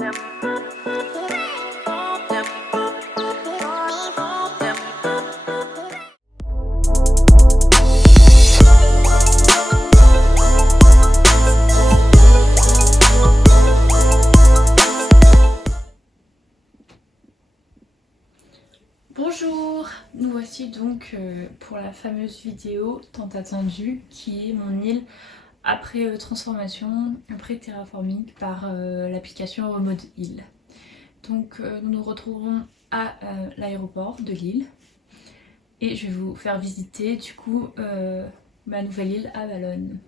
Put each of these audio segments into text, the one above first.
Bonjour, nous voici donc pour la fameuse vidéo tant attendue qui est mon île après transformation, après terraforming par l'application Remote Île. Donc nous nous retrouvons à l'aéroport de l'île et je vais vous faire visiter du coup ma nouvelle île à Valonne.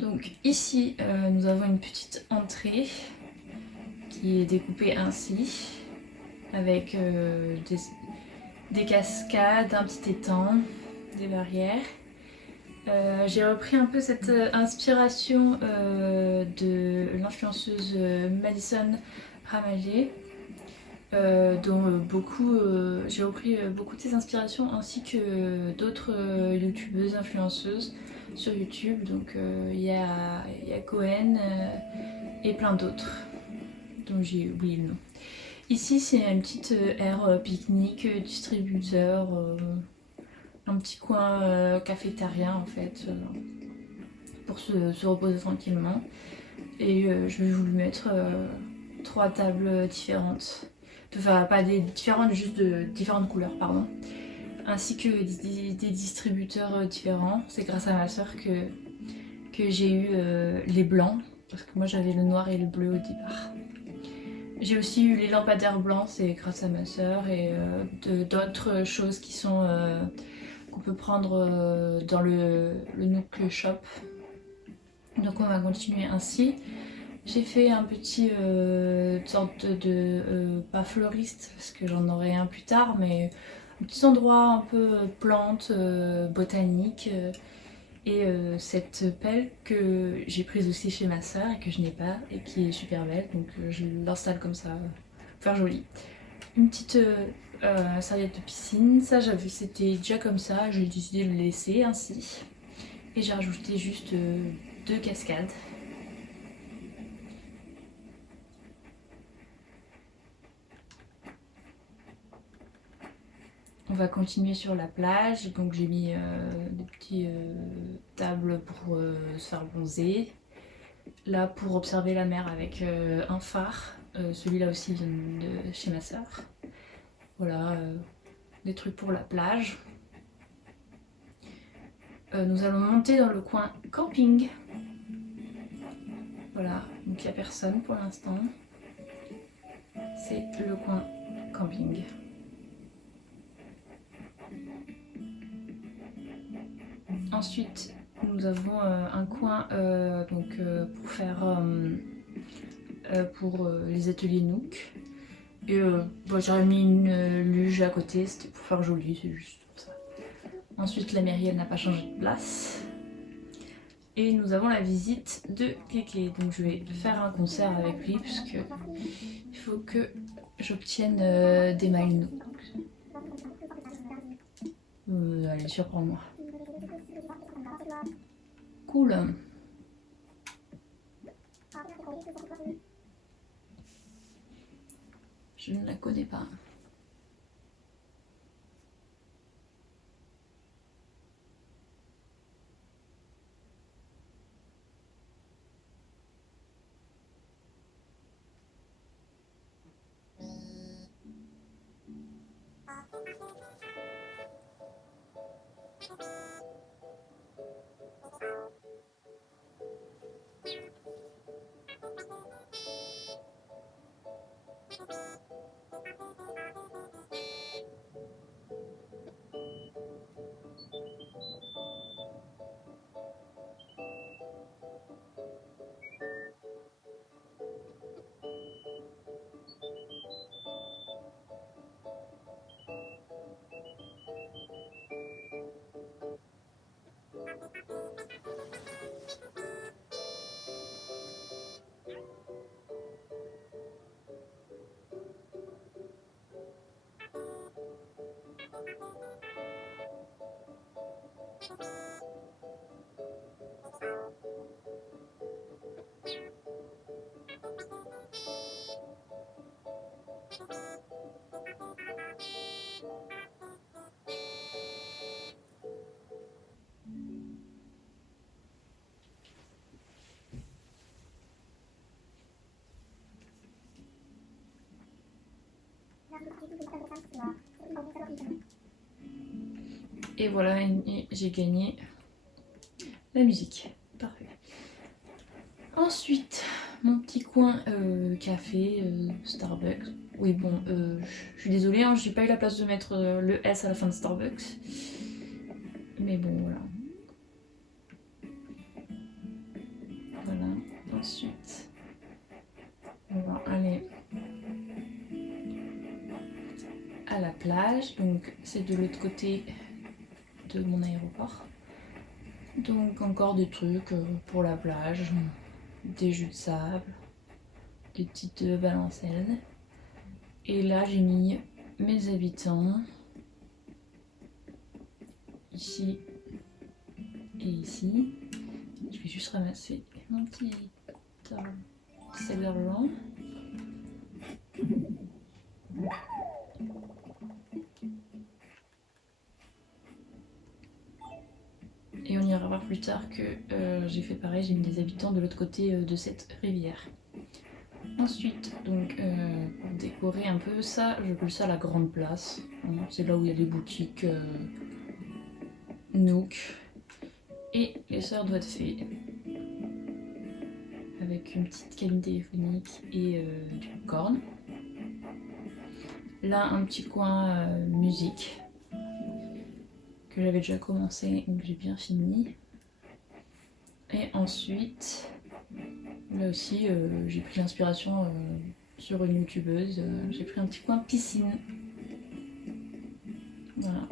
Donc ici nous avons une petite entrée qui est découpée ainsi, avec des cascades, un petit étang, des barrières. J'ai repris un peu cette inspiration de l'influenceuse Madison Ramagé, dont j'ai repris beaucoup de ses inspirations, ainsi que d'autres youtubeuses influenceuses sur YouTube. Donc il y a Cohen et plein d'autres dont j'ai oublié le nom. Ici c'est une petite aire pique-nique, distributeur, un petit coin cafétéria en fait, pour se reposer tranquillement. Et je vais vous mettre 3 tables différentes, enfin pas des différentes, juste de différentes couleurs pardon, ainsi que des distributeurs différents. C'est grâce à ma soeur que j'ai eu les blancs, parce que moi j'avais le noir et le bleu au départ. J'ai aussi eu les lampadaires blancs, c'est grâce à ma soeur, et d'autres choses qui sont qu'on peut prendre dans le Nook Shop. Donc on va continuer ainsi. J'ai fait un petit sorte de pas fleuriste parce que j'en aurai un plus tard, mais un petit endroit un peu plante, botanique. Et cette pelle que j'ai prise aussi chez ma soeur et que je n'ai pas et qui est super belle, donc je l'installe comme ça pour faire joli. Une petite serviette de piscine, ça c'était déjà comme ça, j'ai décidé de le laisser ainsi. Et j'ai rajouté juste 2 cascades. On va continuer sur la plage, donc j'ai mis des petites tables pour se faire bronzer. Là pour observer la mer avec un phare, celui-là aussi vient de chez ma soeur. Voilà, des trucs pour la plage. Nous allons monter dans le coin camping. Voilà, donc il n'y a personne pour l'instant. C'est le coin camping. Ensuite, nous avons un coin pour faire pour les ateliers Nook. Et j'aurais mis une luge à côté, c'était pour faire joli, c'est juste ça. Ensuite, la mairie elle n'a pas changé de place. Et nous avons la visite de Kéké. Donc je vais faire un concert avec lui puisque il faut que j'obtienne des mailles Nook. Allez, surprends-moi. Cool. Je ne la connais pas. Et voilà, et j'ai gagné la musique. Parfait. Ensuite, mon petit coin café, Starbucks. Oui, bon, je suis désolée, hein, j'ai pas eu la place de mettre le S à la fin de Starbucks. Mais bon, voilà. Voilà. Ensuite, on va aller à la plage. Donc, c'est de l'autre côté de mon aéroport. Donc, encore des trucs pour la plage. Des jus de sable, des petites balancelles. Et là, j'ai mis mes habitants. Ici et ici. Je vais juste ramasser mon petit sac d'argent. Et on ira voir plus tard que j'ai fait pareil, j'ai mis des habitants de l'autre côté de cette rivière. Ensuite, donc pour décorer un peu ça, je colle ça à la grande place. C'est là où il y a les boutiques Nook et les sœurs doigts de fée. Avec une petite cabine téléphonique et du corne. Là, un petit coin musique que j'avais déjà commencé, donc j'ai bien fini. Et ensuite, là aussi, j'ai pris l'inspiration sur une youtubeuse. J'ai pris un petit coin piscine. Voilà.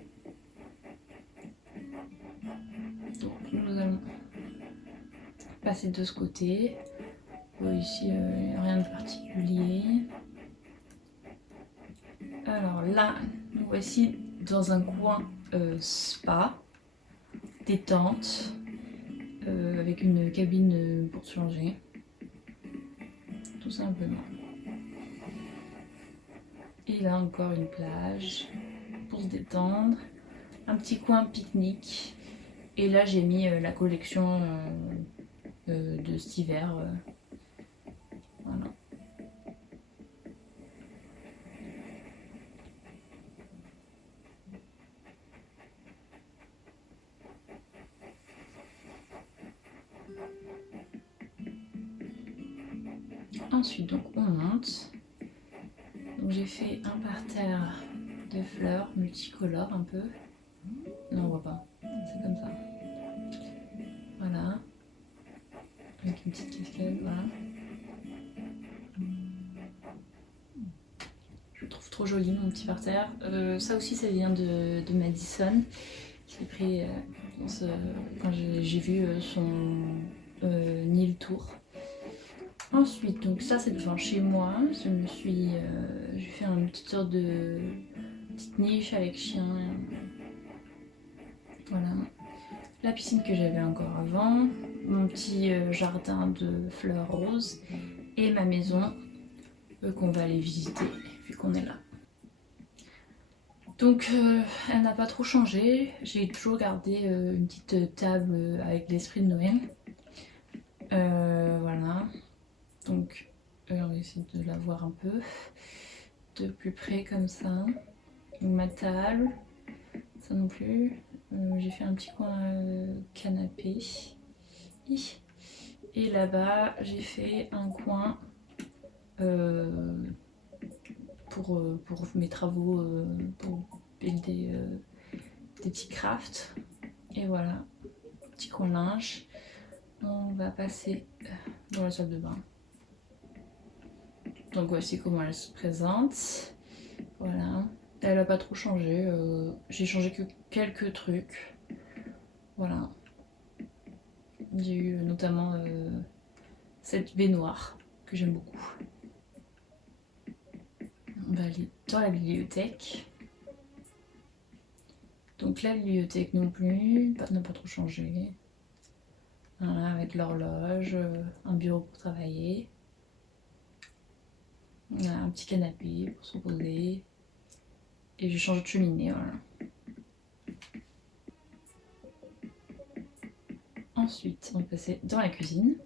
Donc nous allons passer de ce côté. Ici, rien de particulier. Alors là, nous voici dans un coin spa, détente, avec une cabine pour se changer, tout simplement. Et là encore une plage pour se détendre, un petit coin pique-nique. Et là j'ai mis la collection de cet hiver. Voilà. Ensuite, donc on monte. Donc j'ai fait un parterre de fleurs multicolores un peu. Non, on voit pas. C'est comme ça. Voilà. Avec une petite cascade, voilà. Je le trouve trop joli mon petit parterre. Ça aussi, ça vient de Madison. J'ai pris quand j'ai vu son Nil Tour. Ensuite, donc ça c'est devant chez moi. J'ai fait une petite sorte de petite niche avec chien. Voilà. La piscine que j'avais encore avant, mon petit jardin de fleurs roses et ma maison qu'on va aller visiter vu qu'on est là. Donc elle n'a pas trop changé. J'ai toujours gardé une petite table avec l'esprit de Noël. Voilà. Donc on va essayer de la voir un peu de plus près comme ça. Ma table, ça non plus. J'ai fait un petit coin canapé. Et là-bas, j'ai fait un coin pour mes travaux, pour builder des petits crafts. Et voilà, petit coin linge. On va passer dans la salle de bain. Donc voici comment elle se présente. Voilà. Elle n'a pas trop changé. J'ai changé que quelques trucs. Voilà. J'ai eu notamment cette baignoire que j'aime beaucoup. On va aller dans la bibliothèque. Donc la bibliothèque non plus, n'a pas trop changé. Voilà, avec l'horloge, un bureau pour travailler. Voilà, un petit canapé pour se reposer. Et j'ai changé de cheminée, voilà. Ensuite, on va passer dans la cuisine.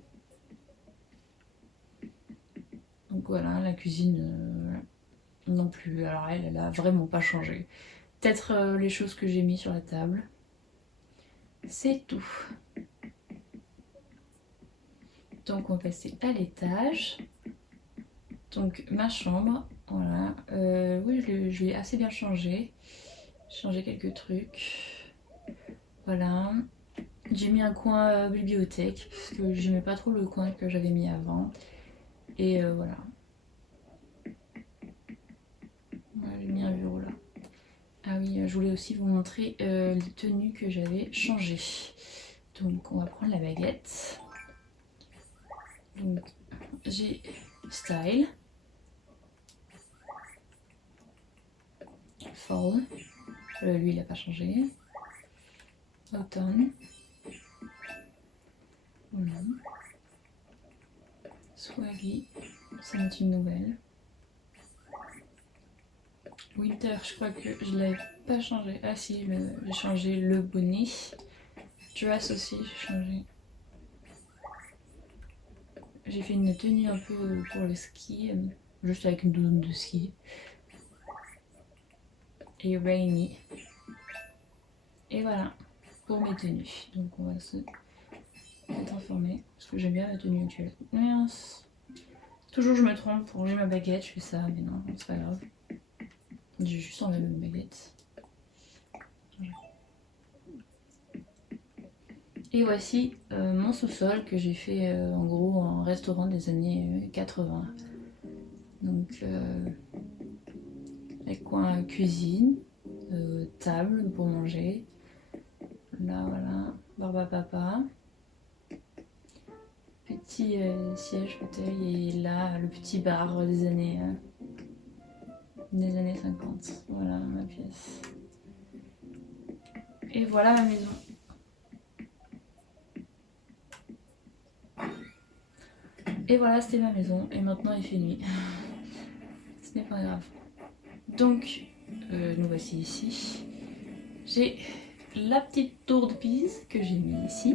Donc voilà, la cuisine, non plus. Alors elle a vraiment pas changé. Peut-être les choses que j'ai mis sur la table. C'est tout. Donc on va passer à l'étage. Donc ma chambre, voilà. Oui, je l'ai assez bien changé. J'ai changé quelques trucs. Voilà. J'ai mis un coin bibliothèque parce que j'aimais pas trop le coin que j'avais mis avant. Et voilà. J'ai mis un bureau là. Ah oui, je voulais aussi vous montrer les tenues que j'avais changées. Donc on va prendre la baguette. Donc j'ai Style, Fall, lui il a pas changé, Autumn, voilà. Swaggy, ça c'est une nouvelle. Winter, je crois que je l'avais pas changé. Ah si, j'ai changé le bonnet. Dress aussi, j'ai changé. J'ai fait une tenue un peu pour le ski, juste avec une doudoune de ski. Et rainy. Et voilà, pour mes tenues. Donc on va se transformer, parce que j'aime bien la tenue actuelle. Mince. Toujours je me trompe, pour ranger ma baguette, je fais ça, mais non, c'est pas grave. J'ai juste enlevé ma baguette. Et voici mon sous-sol que j'ai fait en gros en restaurant des années 80. Donc avec coin cuisine, table pour manger. Là voilà, barbe à papa. Petit siège fauteuil et là le petit bar des années 50. Voilà ma pièce. Et voilà ma maison. Et voilà, c'était ma maison. Et maintenant il fait nuit. Ce n'est pas grave. Donc, nous voici ici. J'ai la petite tour de Pise que j'ai mis ici.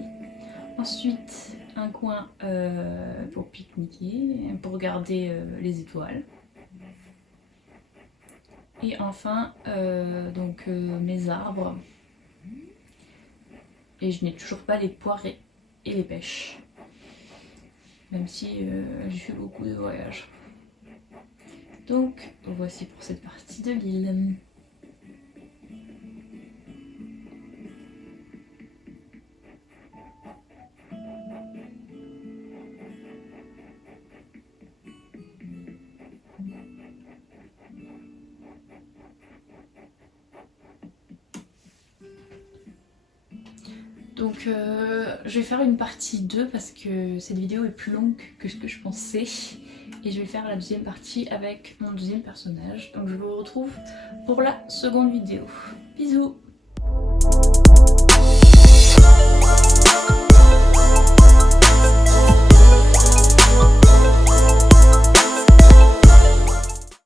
Ensuite, un coin pour pique-niquer, pour regarder les étoiles. Et enfin, donc mes arbres. Et je n'ai toujours pas les poirées et les pêches. Même si j'ai fait beaucoup de voyages. Donc, voici pour cette partie de l'île. Donc je vais faire une partie 2 parce que cette vidéo est plus longue que ce que je pensais. Et je vais faire la deuxième partie avec mon deuxième personnage. Donc je vous retrouve pour la seconde vidéo. Bisous!